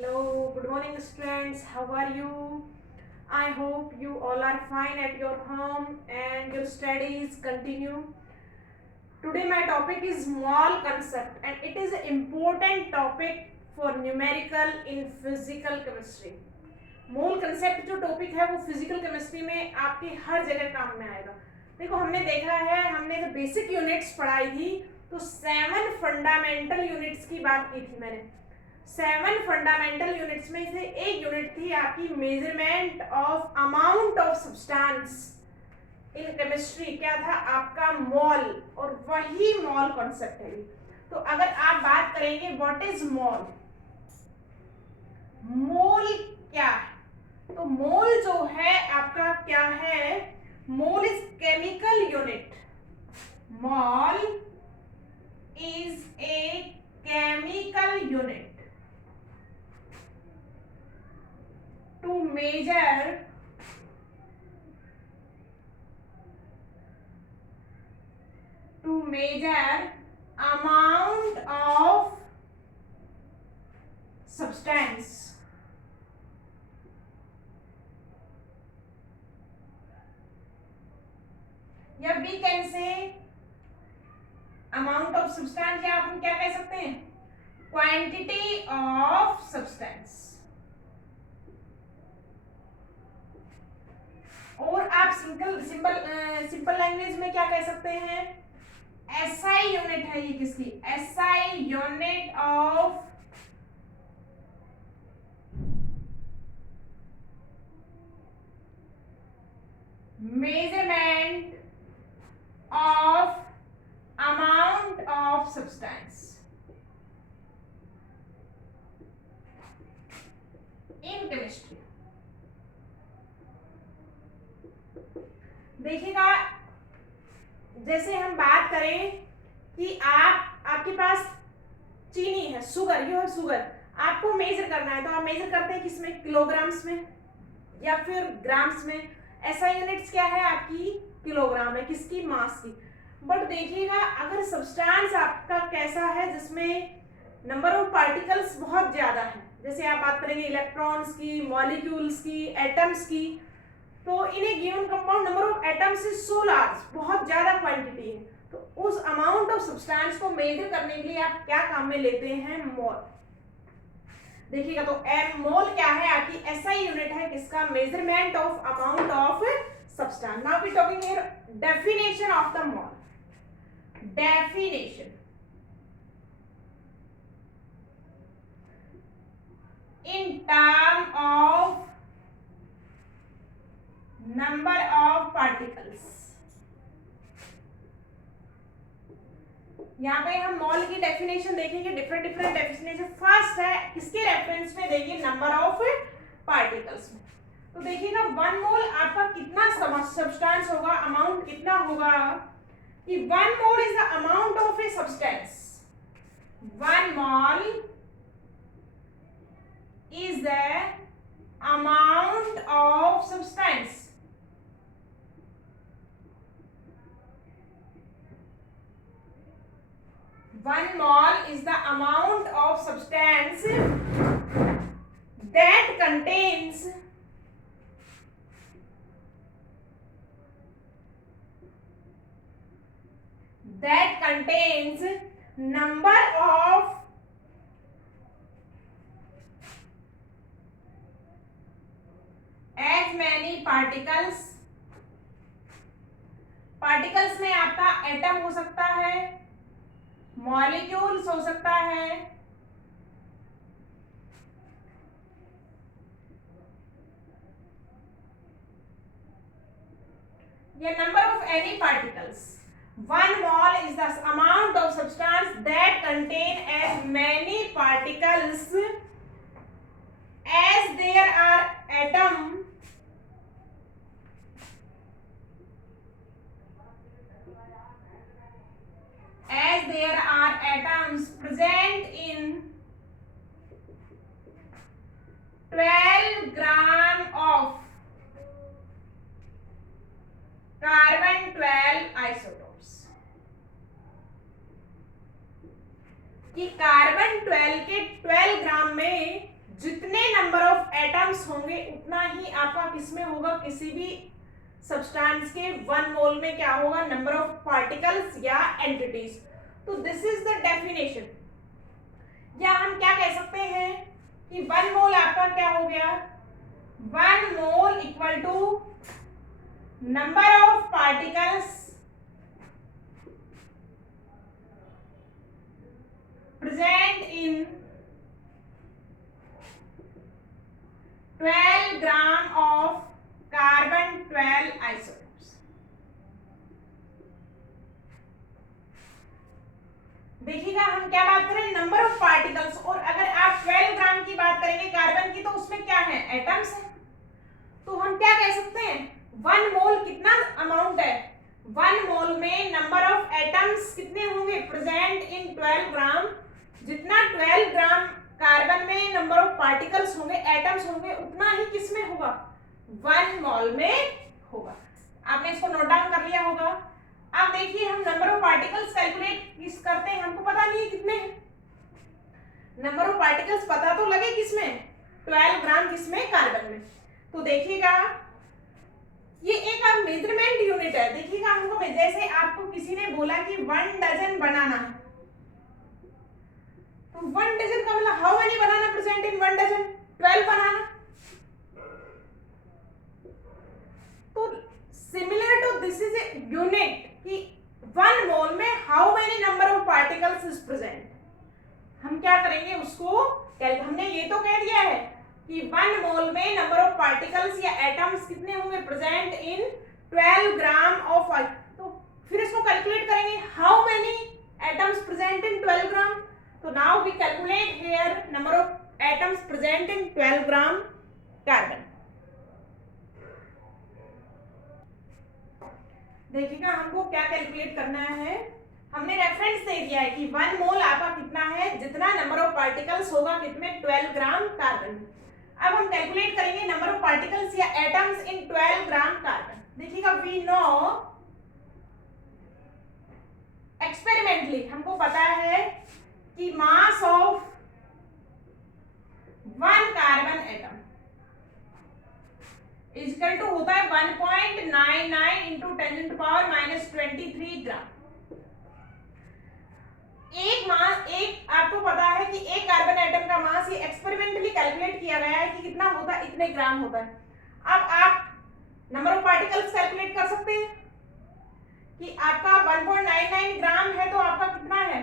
Hello, good morning, students. How are you? I hope you all are fine at your home and your studies continue. Today, my topic is mole concept, and it is an important topic for numerical in physical chemistry. Mole concept जो topic है वो physical chemistry में आपके हर जगह काम में आएगा। देखो, हमने देखा है, हमने जब बेसिक यूनिट्स पढ़ाई थी तो 7 फंडामेंटल यूनिट्स की बात की थी मैंने। 7 फंडामेंटल यूनिट्स में से एक यूनिट थी आपकी measurement of amount of substance in chemistry. क्या था आपका? मोल। और वही मोल कॉन्सेप्ट है। तो अगर आप बात करेंगे व्हाट इज मोल, मोल क्या है, तो मोल जो है आपका क्या है? Mole is chemical unit. Mole is a chemical unit to measure amount of substance. या we can say amount of substance, या आप क्या कह सकते हैं? quantity of substance. और आप सिंपल लैंग्वेज में क्या कह सकते हैं? एसआई यूनिट है ये किसकी? SI unit of measurement of amount of substance in chemistry. देखिएगा, जैसे हम बात करें कि आपके पास चीनी है, शुगर, यू है शुगर, आपको मेजर करना है तो आप मेजर करते हैं किसमें? किलोग्राम्स में या फिर ग्राम्स में। ऐसा यूनिट्स क्या है आपकी? किलोग्राम है, किसकी? मास की। बट देखिएगा, अगर सब्सटेंस आपका कैसा है जिसमें नंबर ऑफ पार्टिकल्स बहुत ज्यादा है, जैसे आप बात करेंगे इलेक्ट्रॉन्स की, मॉलिक्यूल्स की, एटम्स की, तो in a given compound number of atoms is so large, बहुत ज्यादा क्वांटिटी है, तो उस अमाउंट ऑफ सब्सटेंस को मेजर करने के लिए आप क्या काम में लेते हैं? मोल। देखिएगा, तो एम मोल क्या है? आपकी एसआई यूनिट है किसका? Measurement of amount of substance. Now we talking here definition of the mole. Definition in term of number of particles। यहाँ पे हम मोल की डेफिनेशन देखेंगे, डिफरेंट डेफिनेशन। फर्स्ट है किसके रेफरेंस में? देखिए नंबर ऑफ पार्टिकल्स में। तो देखिएगा 1 मोल आपका कितना सब्सटेंस होगा, अमाउंट कितना होगा कि 1 mole is the amount of a substance. 1 mole is the amount of substance। One mole is the amount of substance that contains number of as many particles। Particles में आपका एटम हो सकता है, molecules हो सकता है, या number of any particles. 1 mole is the amount of substance that contain as many particles as there are atoms present in 12 gram of carbon 12 isotopes। कि कार्बन 12 के 12 ग्राम में जितने नंबर ऑफ एटम्स होंगे उतना ही आपका किसमें होगा, किसी भी सब्सटेंस के 1 मोल में क्या होगा, नंबर ऑफ पार्टिकल्स या एंटिटीज। तो दिस इज द डेफिनेशन। या हम क्या कह सकते हैं कि 1 मोल आपका क्या हो गया, 1 mole equal to number of particles present in 12 ग्राम of carbon 12 isotopes। देखिएगा हम क्या बात करें, नंबर ऑफ पार्टिकल्स, और अगर आप 12 ग्राम की बात करेंगे कार्बन की तो उसमें क्या है, एटम्स है। तो हम क्या कह सकते हैं, 1 मोल कितना अमाउंट है, 1 मोल में नंबर ऑफ एटम्स कितने होंगे, प्रेजेंट इन 12 ग्राम। जितना 12 ग्राम कार्बन में नंबर ऑफ पार्टिकल्स होंगे, एटम्स होंगे, उतना ही किसमें होगा, 1 मोल में होगा। आपने इसको नोट डाउन कर लिया होगा। अब देखिए हम नंबर ऑफ पार्टिकल्स कैलकुलेट किस करते हैं, हमको पता नहीं है कितने हैं। नंबर ऑफ पार्टिकल्स पता तो लगे किसमें, 12 ग्राम किसमें, कार्बन में। तो देखिएगा ये एक आप मेजरमेंट यूनिट है। देखिएगा हमको, जैसे आपको किसी ने बोला कि 1 डजन बनाना है, तो 1 डजन का मतलब how many banana present in 1 dozen, 12 banana. तो similar to this is a unit कि 1 मोल में how many number of particles is present. हम क्या करेंगे उसको, हमने ये तो कह दिया है कि 1 मोल में नंबर ऑफ पार्टिकल्स या एटम्स कितने होंगे, present in 12 gram of oil. तो फिर इसको कैलकुलेट करेंगे, how many atoms present in 12 gram. So now we calculate here number of atoms present in 12 gram carbon। देखिएगा हमको क्या कैलकुलेट करना है, हमने रेफरेंस दे दिया है कि 1 मोल आपका कितना है, जितना नंबर ऑफ पार्टिकल्स होगा कितने, 12 ग्राम कार्बन। अब हम कैलकुलेट करेंगे नंबर ऑफ पार्टिकल्स या एटम्स इन 12 ग्राम कार्बन। देखिएगा वी नो एक्सपेरिमेंटली, हमको पता है कि mass of 1 carbon atom is equal to होता है 1.99 इंटू 10⁻⁻23 ग्राम। एक आपको पता है कि एक कार्बन एटम का मास, ये एक्सपेरिमेंटली कैलकुलेट किया गया है कि कितना होता है, इतने ग्राम होता है। अब आप नंबर ऑफ पार्टिकल्स कैलकुलेट कर सकते हैं कि आपका 1.99 ग्राम है तो आपका कितना है,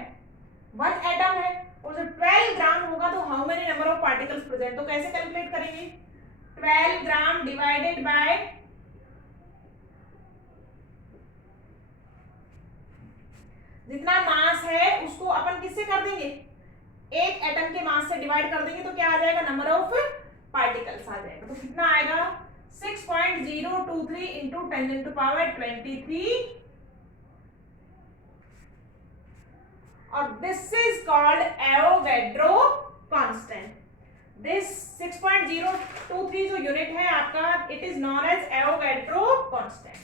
1 एटम है, और जब 12 ग्राम होगा तो how many number of particles present. तो कैसे कैलकुलेट करेंगे, 12 ग्राम डिवाइडेड बाय जितना मास है उसको अपन किससे कर देंगे, एक एटम के मास से डिवाइड कर देंगे, तो क्या आ जाएगा, नंबर ऑफ पार्टिकल्स आ जाएगा। तो कितना आएगा, 6.023 इंटू 10⁻23। और this is called Avogadro constant. This 6.023 जो यूनिट है आपका, it is known as Avogadro constant.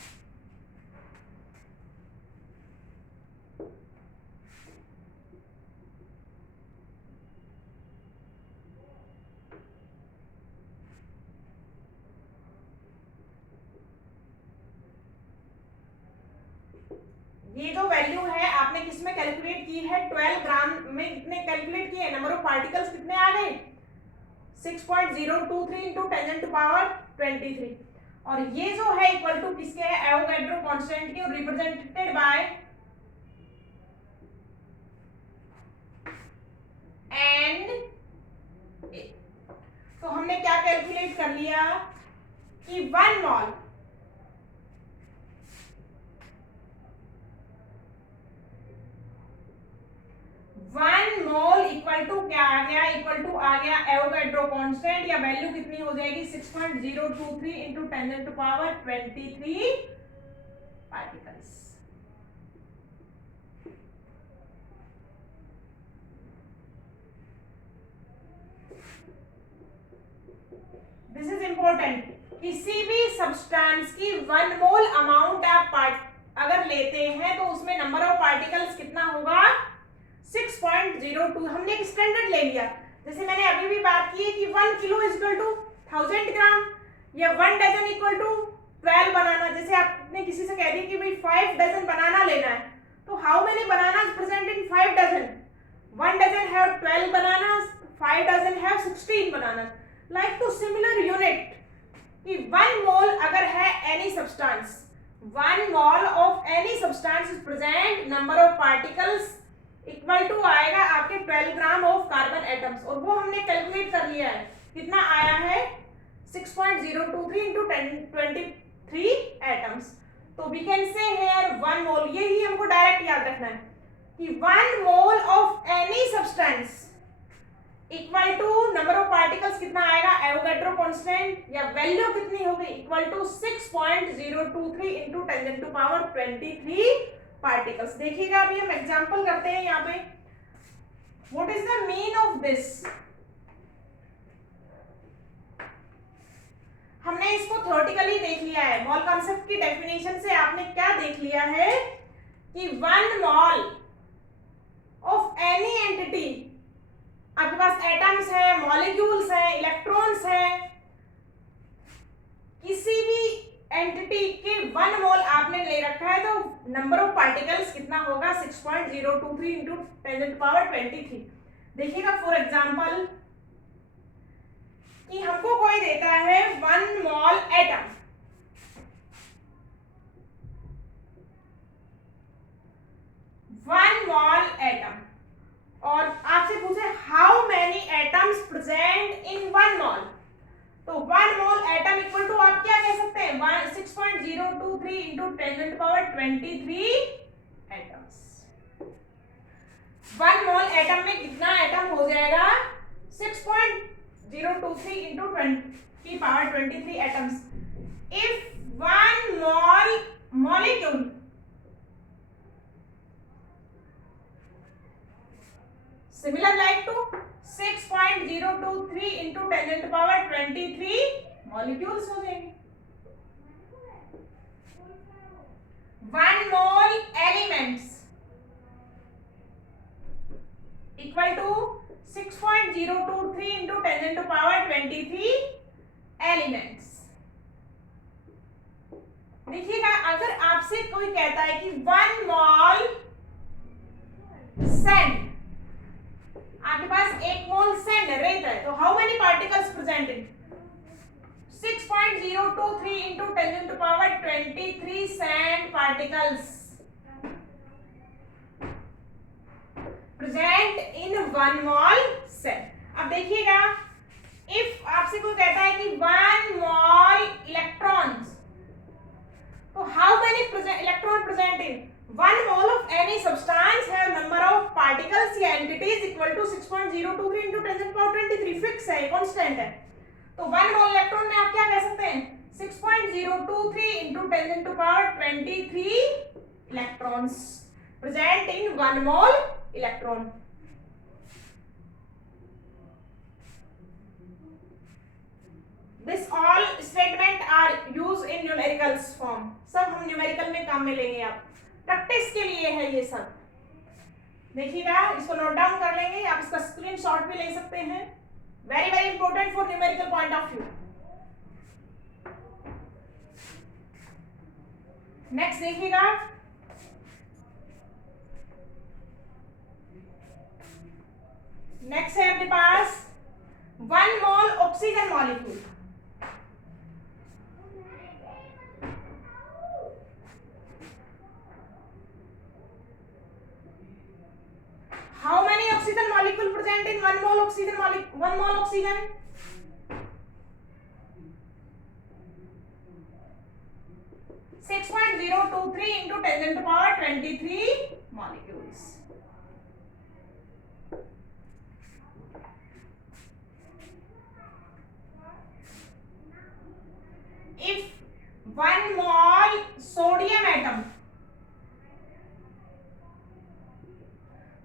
ये जो वैल्यू है आपने किसमें कैलकुलेट की है, 12 ग्राम में कितने कैलकुलेट किए, नंबर ऑफ पार्टिकल्स कितने आ गए, 6.023 इंटू 10⁻23। और ये जो है इक्वल टू किसके है, एवोगैड्रो कांस्टेंट के, रिप्रेजेंटेड बाय एंड। तो हमने क्या कैलकुलेट कर लिया कि 1 मोल इक्वल टू क्या आ गया, इक्वल टू आ गया एवोगैड्रो कांस्टेंट, या वैल्यू कितनी हो जाएगी, 6.023 into 10⁻23 particles. This is important. किसी भी सब्सटेंस की 1 मोल अमाउंट आप अगर लेते हैं तो उसमें नंबर ऑफ पार्टिकल्स कितना होगा, 6.02। हमने एक स्टैंडर्ड ले लिया जैसे मैंने अभी भी बात की है कि 1 किलो इज इक्वल टू 1000 ग्राम या 1 डजन इक्वल टू 12 बनाना। जैसे आपने किसी से कह दिया कि भाई 5 डजन बनाना लेना है, तो how many bananas present in 5 dozen? 1 dozen have 12 bananas, 5 dozen have 16 bananas. Like to similar unit कि 1 मोल अगर है any substance, 1 mole of any substance is present, number of particles equal to आएगा आपके 12 gram of carbon atoms, और वो हमने calculate कर लिया है। कितना आया है? 6.023 into 23 एटम्स। तो we can say here 1 mole, यही हमको डायरेक्ट याद रखना है कि 1 mole of any substance equal to number of particles कितना आएगा, एवोगैड्रो कांस्टेंट या वैल्यू कितनी होगी, इक्वल टू 6.023 into 10⁻23 पार्टिकल्स। देखिएगा अभी हम एग्जांपल करते हैं यहाँ पे। What is the mean of this? हमने इसको थ्योरेटिकली देख लिया है, मोल कॉन्सेप्ट की डेफिनेशन से आपने क्या देख लिया है कि 1 मोल ऑफ एनी एंटिटी, आपके पास एटम्स है, मॉलिक्यूल्स है, इलेक्ट्रॉन्स है, किसी भी एंटिटी के 1 मोल आपने ले रखा है तो नंबर ऑफ पार्टिकल्स कितना होगा, 6.023 into 10⁻23। देखिएगा फॉर एग्जांपल कि हमको कोई देता है 1 मोल एटम, 1 मोल एटम, और आपसे पूछे how many atoms present in 1 मोल, तो 1 मोल एटम इक्वल टू आप क्या कह सकते हैं, 6.023 into 10⁻23 एटम्स। 1 मोल एटम में कितना एटम हो जाएगा, 6.023 into 10⁻23 atoms. If 1 molecule similar like to 6.023 into 10⁻23 molecules हो जाएंगे। 1 mole elements equal to 6.023 into 10⁻23 elements. देखिएगा अगर आपसे कोई कहता है कि 1 मोल सैंड, आपके पास 1 मोल सैंड रेत है, तो how many particles presented, 6.023 into 10⁻23 sand particles present in 1 mole sand. अब देखिएगा इफ आपसे कोई कहता है कि 1 मोल इलेक्ट्रॉन्स, तो how many electron present in 1 mole of any substance have number of particles या entities equal to 6.023 into 10⁻23, fix है, कांस्टेंट है। तो 1 मोल इलेक्ट्रॉन में आप क्या कह सकते हैं, 6.023 into 10⁻23 electrons present in 1 mole electron. This all statement are used in numericals form. सब हम न्यूमेरिकल में काम में लेंगे, आप प्रैक्टिस के लिए है ये सब। देखिएगा इसको नोट डाउन कर लेंगे, आप इसका स्क्रीनशॉट भी ले सकते हैं, very very important for numerical point of view. Next देखिएगा, नेक्स्ट है अपने पास 1 मोल oxygen molecule. How many oxygen molecule present in 1 mole oxygen molecule, 1 mole oxygen, 6.023 into 10⁻23 molecules. If 1 mole sodium atom,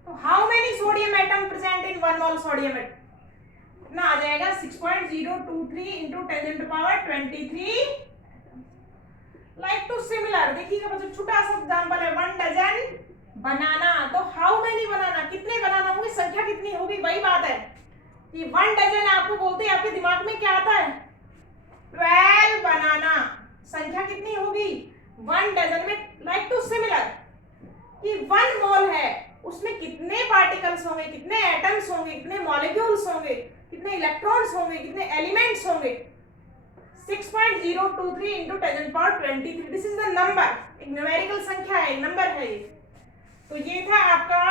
तो how many sodium atom present in 1 mole sodium atom? कितना आ जाएगा, 6.023 into 10⁻23 like to similar. देखिएगा बच्चों छोटा सा example है, 1 dozen बनाना, तो how many बनाना, कितने बनाना होंगे, संख्या कितनी होगी, वही बात है कि 1 डजन आपको बोलते हैं, आपके दिमाग में क्या आता है? 12 बनाना। संख्या कितनी होगी? 1 डजन में लाइक टू सिमिलर कि 1 मोल है, उसमें कितने पार्टिकल्स होंगे, कितने एटम्स होंगे, कितने मॉलिक्यूल्स होंगे, कितने इलेक्ट्रॉन्स होंगे, कितने एलिमेंट्स होंगे। 6.023 into 10⁻23। This is the number, एक न्यूमेरिकल संख्या है, नंबर है ये। तो ये था आपका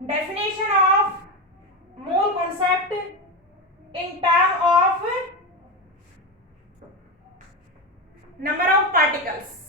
definition of mole concept in term of number of particles.